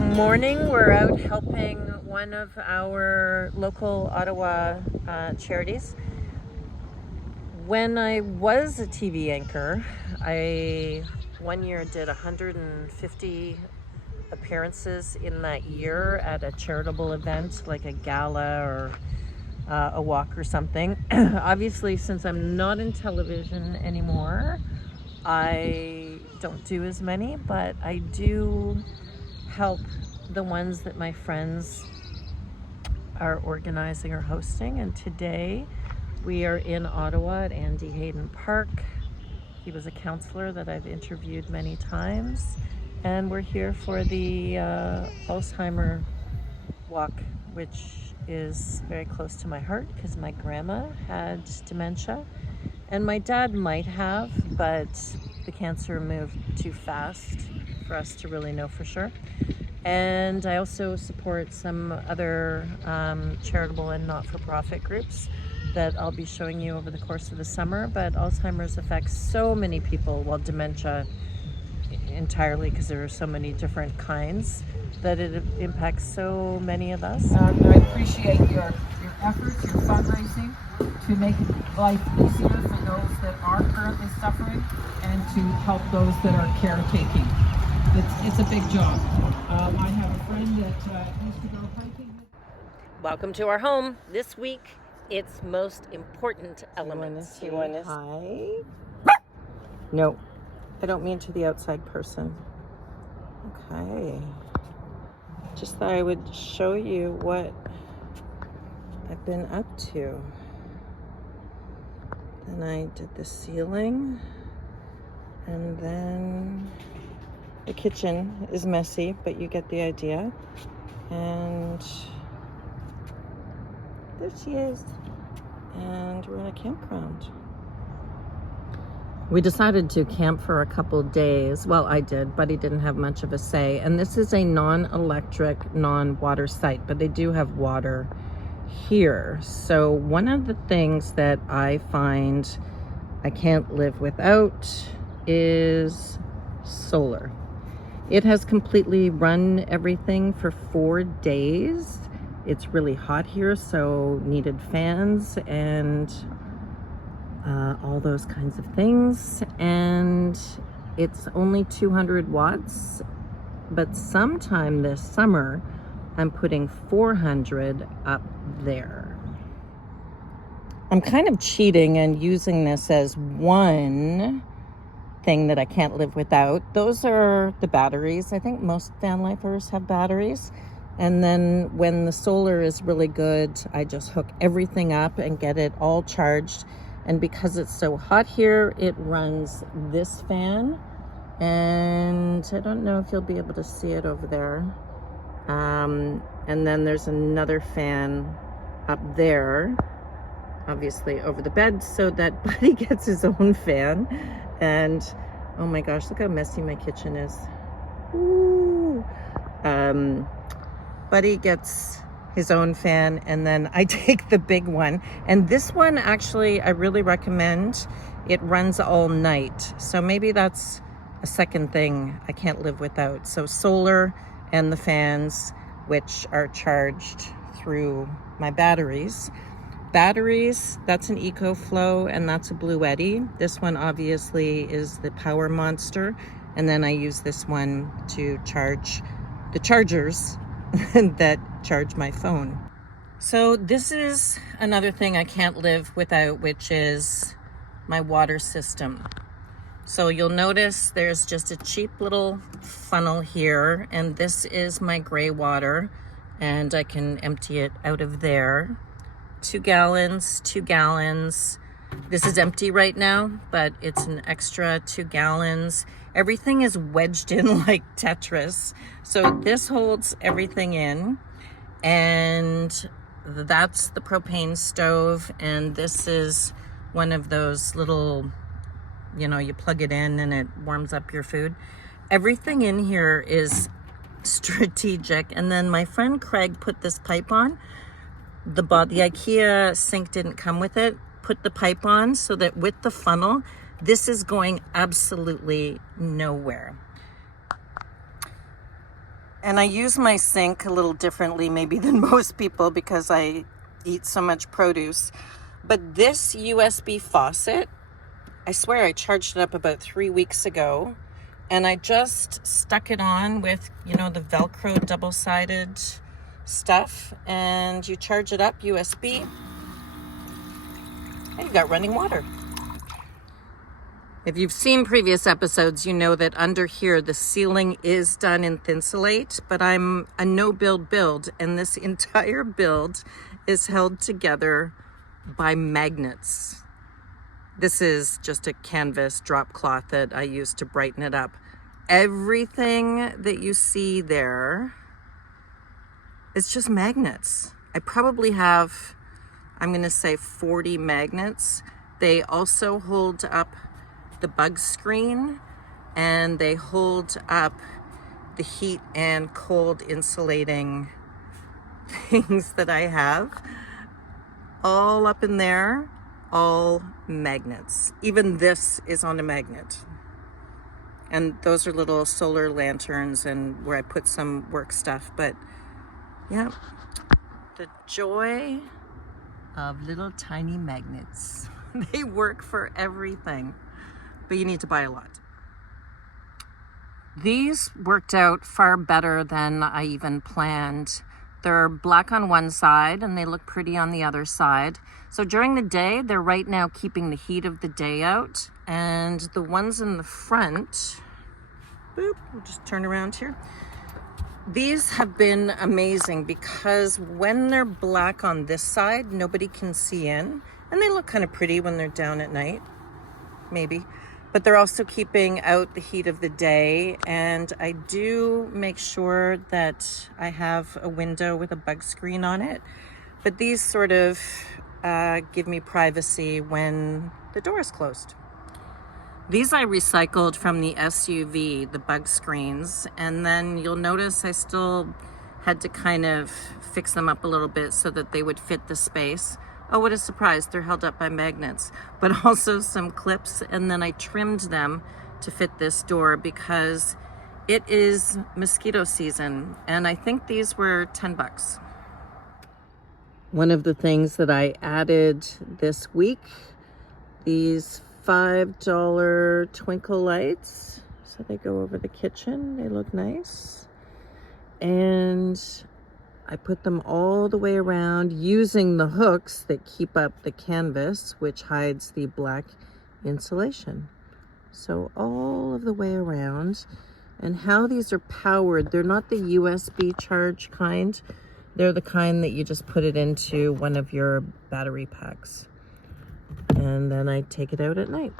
beautiful morning. We're out helping one of our local Ottawa charities. When I was a TV anchor, I one year did 150 appearances in that year at a charitable event like a gala or a walk or something. Obviously, since I'm not in television anymore, I don't do as many, but I do help the ones that my friends are organizing or hosting. And today we are in Ottawa at Andy Hayden Park. He was a counselor that I've interviewed many times, and we're here for the Alzheimer walk, which is very close to my heart because my grandma had dementia and my dad might have, but the cancer moved too fast for us to really know for sure. And I also support some other charitable and not-for-profit groups that I'll be showing you over the course of the summer. But Alzheimer's affects so many people, well, dementia entirely, because there are so many different kinds, that it impacts so many of us. I appreciate your efforts, your fundraising to make life easier for those that are currently suffering and to help those that are caretaking. It's a big job. I have a friend that used to go hiking. Welcome to our home. This week, it's most important elements. You want to Hi. No, I don't mean to the outside person. Okay. Just thought I would show you what I've been up to. Then I did the ceiling, and then the kitchen is messy, but you get the idea. And there she is. And we're in a campground. We decided to camp for a couple days. Well, I did, but he didn't have much of a say. And this is a non-electric, non-water site, but they do have water here. So one of the things that I find I can't live without is solar. It has completely run everything for 4 days. It's really hot here, so needed fans and all those kinds of things. And it's only 200 watts, but sometime this summer, I'm putting 400 up there. I'm kind of cheating and using this as one thing that I can't live without. Those are the batteries. I think most van lifers have batteries. And then when the solar is really good, I just hook everything up and get it all charged. And because it's so hot here, it runs this fan. And I don't know if you'll be able to see it over there. And then there's another fan up there, obviously over the bed, so that Buddy gets his own fan. And oh my gosh, look how messy my kitchen is. Ooh. Buddy gets his own fan, and then I take the big one. And this one, actually, I really recommend. It runs all night. So maybe that's a second thing I can't live without. So solar and the fans, which are charged through my batteries. Batteries, that's an EcoFlow, and that's a Bluetti. This one obviously is the Power Monster. And then I use this one to charge the chargers that charge my phone. So this is another thing I can't live without, which is my water system. So you'll notice there's just a cheap little funnel here, and this is my gray water, and I can empty it out of there. 2 gallons, 2 gallons. This is empty right now, but it's an extra 2 gallons. Everything is wedged in like Tetris. So this holds everything in, and that's the propane stove. And this is one of those little, you know, you plug it in and it warms up your food. Everything in here is strategic. And then my friend Craig put this pipe on. The IKEA sink didn't come with it. Put the pipe on so that with the funnel, this is going absolutely nowhere. And I use my sink a little differently maybe than most people because I eat so much produce. But this USB faucet, I swear I charged it up about 3 weeks ago, and I just stuck it on with, you know, the Velcro double-sided stuff, and you charge it up USB, and you got running water. If you've seen previous episodes, you know that under here the ceiling is done in Thinsulate, but I'm a no-build build, and this entire build is held together by magnets. This is just a canvas drop cloth that I use to brighten it up. Everything that you see there, it's just magnets. I probably have, I'm gonna say 40 magnets. They also hold up the bug screen, and they hold up the heat and cold insulating things that I have. All up in there, all magnets. Even this is on a magnet. And those are little solar lanterns and where I put some work stuff. But yeah, the joy of little tiny magnets. They work for everything, but you need to buy a lot. These worked out far better than I even planned. They're black on one side and they look pretty on the other side. So during the day, they're right now keeping the heat of the day out. And the ones in the front, boop, we'll just turn around here. These have been amazing because when they're black on this side, nobody can see in. And they look kind of pretty when they're down at night, maybe. But they're also keeping out the heat of the day. And I do make sure that I have a window with a bug screen on it. But these sort of give me privacy when the door is closed. These I recycled from the SUV, the bug screens. And then you'll notice I still had to kind of fix them up a little bit so that they would fit the space. Oh, what a surprise, they're held up by magnets, but also some clips, and then I trimmed them to fit this door because it is mosquito season, and I think these were $10. One of the things that I added this week, these $5 twinkle lights, so they go over the kitchen, they look nice, and I put them all the way around using the hooks that keep up the canvas, which hides the black insulation. So all of the way around. And how these are powered, they're not the USB charge kind. They're the kind that you just put it into one of your battery packs. And then I take it out at night.